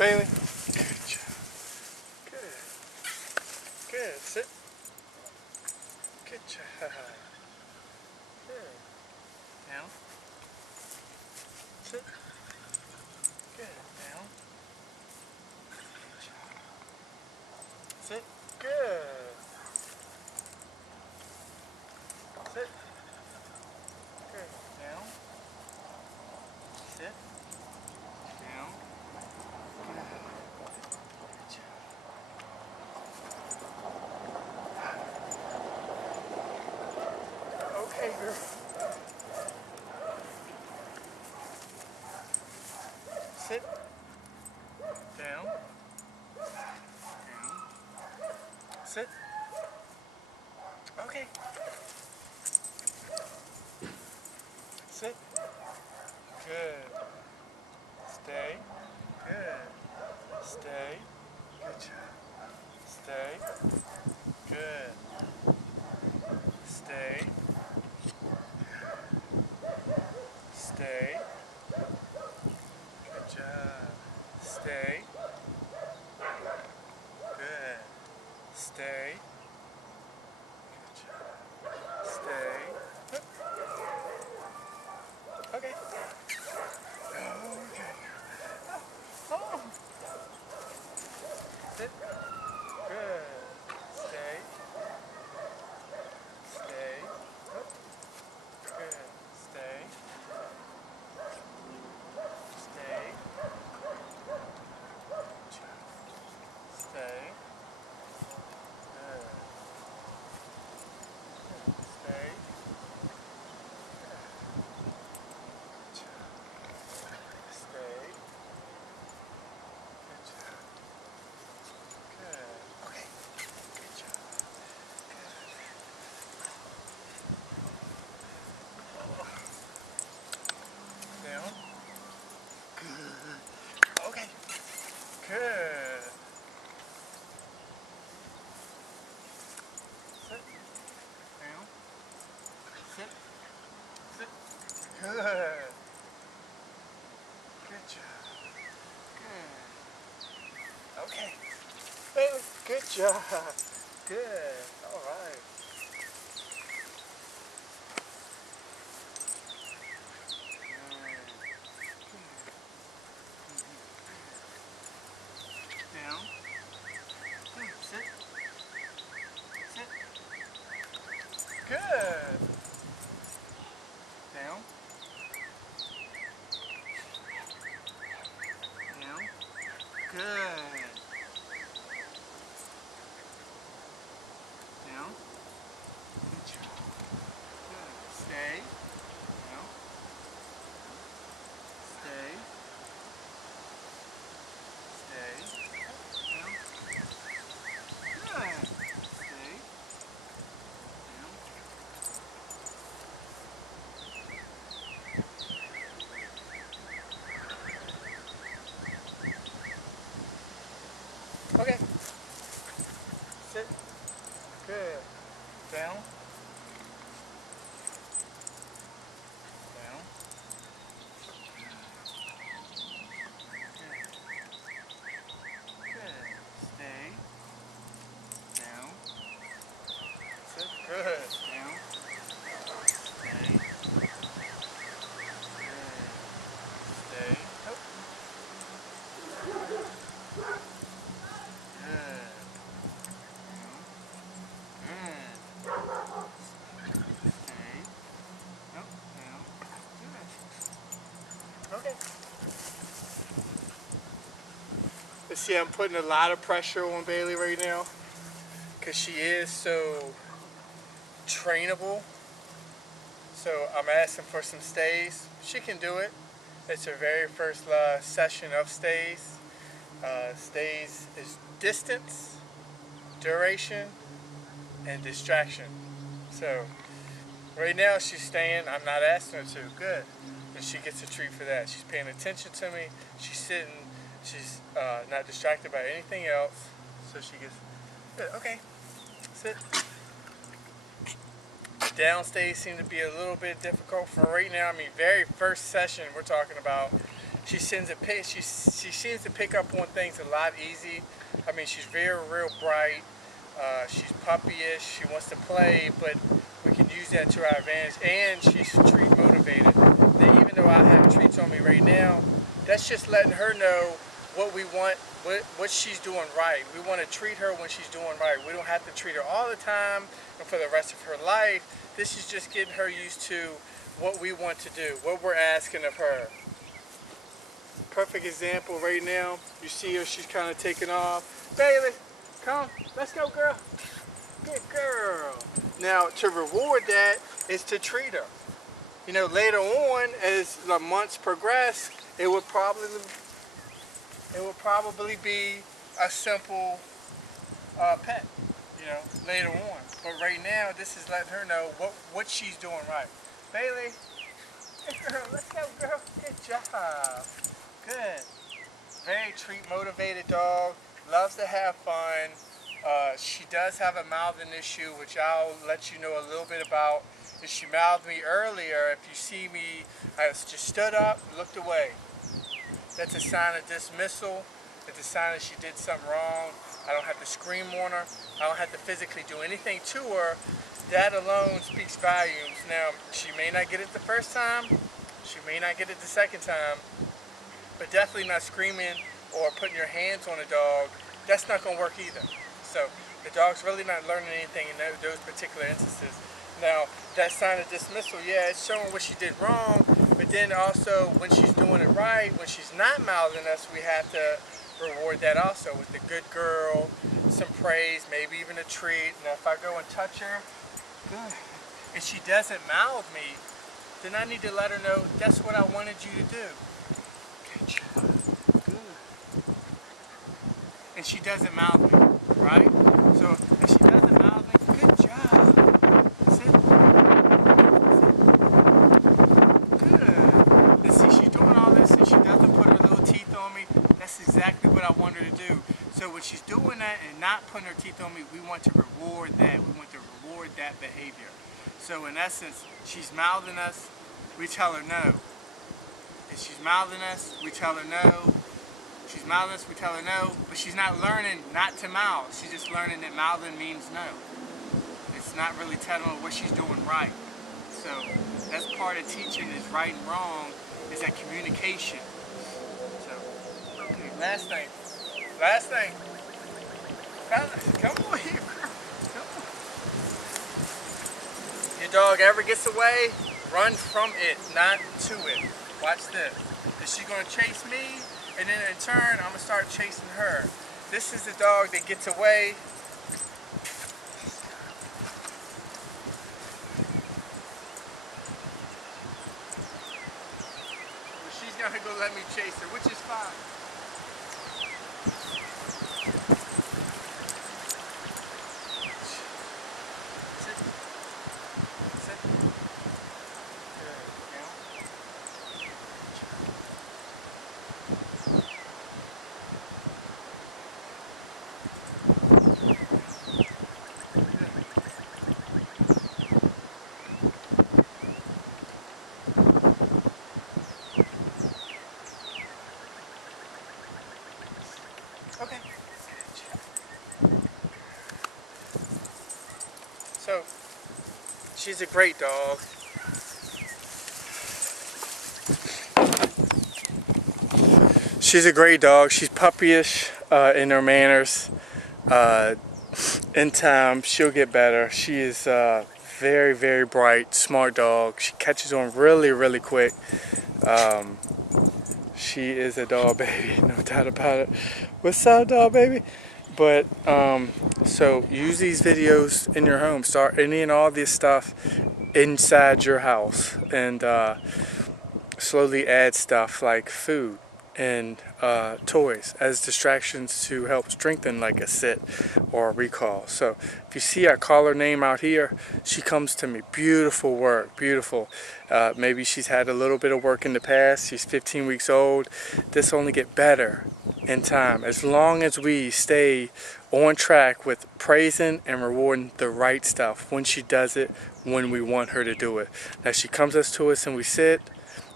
Bailey. Good job. Good. Good. Sit. Good job. Good. Down. Sit. Good. Down. Good job. Sit. Good. Sit. Good. Down. Sit. Down. Good. Good job. Okay, girl. Sit. Down. Down. Sit. Okay. Sit. Good. Stay. Good. Stay. Good job. Stay. Good. Stay. Stay. Good job. Stay. Good. Stay. Good job. Stay. Okay. Okay. Oh. Sit. Good. Stay. Stay. Good. Stay. Stay. Stay. Good. Stay. Stay. Good job. Good. Okay. Good job. Good. Down. Good. Okay. Good. Sit. Down. Sit. Sit. Good. Good job. Good. Okay. Bailey, good job. Good. All right. Down. Sit. Sit. Good. Down. Down. Good. Down. Good job. Good. Stay. Down. Stay. Stay. Down. Good. Stay. Down. Okay. Sit. Good. Down. Down. Good. Good. Stay. Down. Sit. Good. Down. Stay. Good. Stay. Up. Good. Stay. Up, down. Good. Okay. Let's see, I'm putting a lot of pressure on Bailey right now because she is so trainable. So I'm asking for some stays. She can do it. It's her very first session of stays. Stays is distance, duration, and distraction. So right now she's staying. I'm not asking her to. Good. And she gets a treat for that. She's paying attention to me. She's sitting. She's not distracted by anything else. So she gets good. Okay. Sit. Downstays seem to be a little bit difficult for right now. I mean, very first session we're talking about. She seems to pick up on things a lot easy. I mean, she's real bright. She's puppyish. She wants to play, but we can use that to our advantage. And she's treat motivated. Now, even though I have treats on me right now, that's just letting her know what we want, what she's doing right. We want to treat her when she's doing right. We don't have to treat her all the time and for the rest of her life. This is just getting her used to what we want to do, what we're asking of her. Perfect example right now. You see her, she's kind of taking off. Bailey, come, let's go, girl. Good girl. Now, to reward that is to treat her. You know, later on, as the months progress, it would probably be a simple pet, you know, later on. But right now, this is letting her know what she's doing right. Bailey, hey girl, let's go, girl. Good job. Good. Very treat motivated dog. Loves to have fun. She does have a mouthing issue, which I'll let you know a little bit about. If she mouthed me earlier, if you see me, I just stood up, looked away. That's a sign of dismissal. It's a sign that she did something wrong. I don't have to scream on her. I don't have to physically do anything to her. That alone speaks volumes. Now, she may not get it the first time. She may not get it the second time. But definitely not screaming or putting your hands on a dog. That's not going to work either. So the dog's really not learning anything in those particular instances. Now, that sign of dismissal, yeah, it's showing what she did wrong, but then also when she's doing it right, when she's not mouthing us, we have to reward that also with the good girl, some praise, maybe even a treat. Now, if I go and touch her, good, and she doesn't mouth me, then I need to let her know that's what I wanted you to do. Good job. Good. And she doesn't mouth me, right? So if she doesn't mouth me, good job. That's it. That's it. Good. And see, she's doing all this and she doesn't put her little teeth on me. That's exactly what I want her to do. So when she's doing that and not putting her teeth on me, we want to reward that. We want to reward that behavior. So in essence, she's mouthing us, we tell her no. If she's mouthing us, we tell her no. She's mouthing us, we tell her no. But she's not learning not to mouth. She's just learning that mouthing means no. It's not really telling her what she's doing right. So that's part of teaching is right and wrong, is that communication. So, okay, last thing. Last thing. Come on here, girl. Come on. Your dog ever gets away, run from it, not to it. Watch this. Is she gonna chase me? And then in turn, I'm gonna start chasing her. This is the dog that gets away. She's gonna go let me chase her, which is fine. Sit. Sit. Okay. So, she's a great dog. She's a great dog. She's puppyish in her manners. In time, she'll get better. She is very bright, smart dog. She catches on really quick. She is a dog baby, no doubt about it. What's up, dog baby? But so use these videos in your home. Start any and all this stuff inside your house, and slowly add stuff like food and toys as distractions to help strengthen, like a sit or a recall. So if you see I call her name out here, she comes to me. Beautiful work, beautiful. Maybe she's had a little bit of work in the past. She's 15 weeks old. This only get better in time as long as we stay on track with praising and rewarding the right stuff when she does it, when we want her to do it. Now she comes to us and we sit,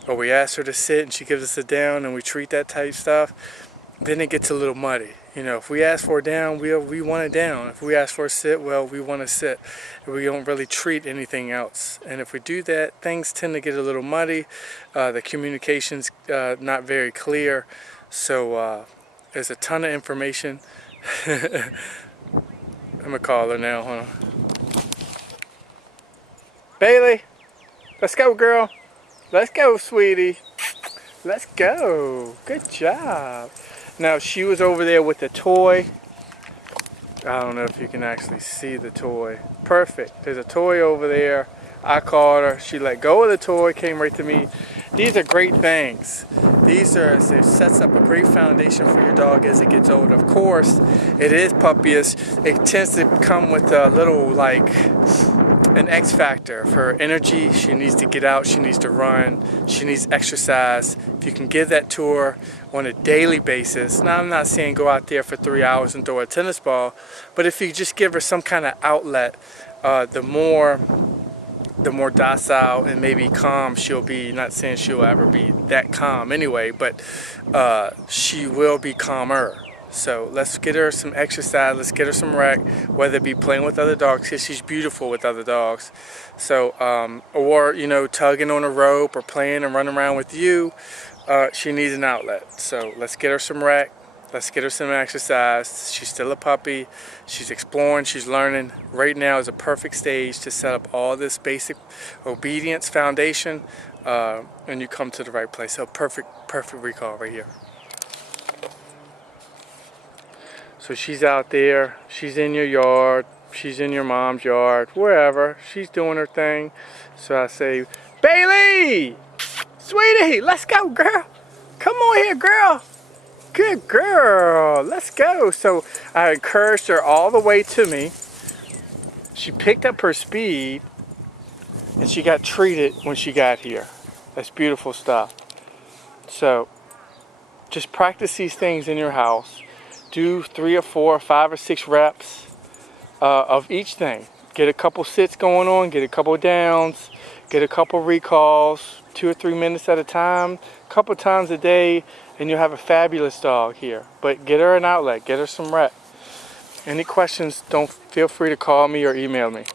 or we ask her to sit and she gives us a down and we treat that type stuff, then it gets a little muddy. You know, if we ask for a down, we want a down. If we ask for a sit, well, we want to sit. We don't really treat anything else. And if we do that, things tend to get a little muddy. The communication's not very clear. So there's a ton of information. I'm gonna call her now, huh? Bailey, let's go, girl. Let's go, sweetie. Let's go. Good job. Now, she was over there with the toy. I don't know if you can actually see the toy. Perfect. There's a toy over there. I called her. She let go of the toy, came right to me. These are great things. It sets up a great foundation for your dog as it gets older. Of course, it is puppyish. It tends to come with a little, like, an X factor for her energy. She needs to get out, she needs to run, she needs exercise. If you can give that to her on a daily basis, now I'm not saying go out there for 3 hours and throw a tennis ball, but if you just give her some kind of outlet, the more docile and maybe calm she'll be. Not saying she'll ever be that calm anyway, but she will be calmer. So let's get her some exercise, let's get her some rec, whether it be playing with other dogs, because she's beautiful with other dogs. So, or, you know, tugging on a rope or playing and running around with you, she needs an outlet. So let's get her some rec, let's get her some exercise. She's still a puppy, she's exploring, she's learning. Right now is a perfect stage to set up all this basic obedience foundation, and you come to the right place. So perfect recall right here. So she's out there, she's in your yard, she's in your mom's yard, wherever. She's doing her thing. So I say, Bailey! Sweetie, let's go, girl. Come on here, girl. Good girl, let's go. So I encouraged her all the way to me. She picked up her speed and she got treated when she got here. That's beautiful stuff. So just practice these things in your house. Do 3 or 4 or 5 or 6 reps of each thing. Get a couple sits going on, get a couple downs, get a couple recalls, 2 or 3 minutes at a time, a couple times a day, and you'll have a fabulous dog here. But get her an outlet, get her some rep. Any questions, feel free to call me or email me.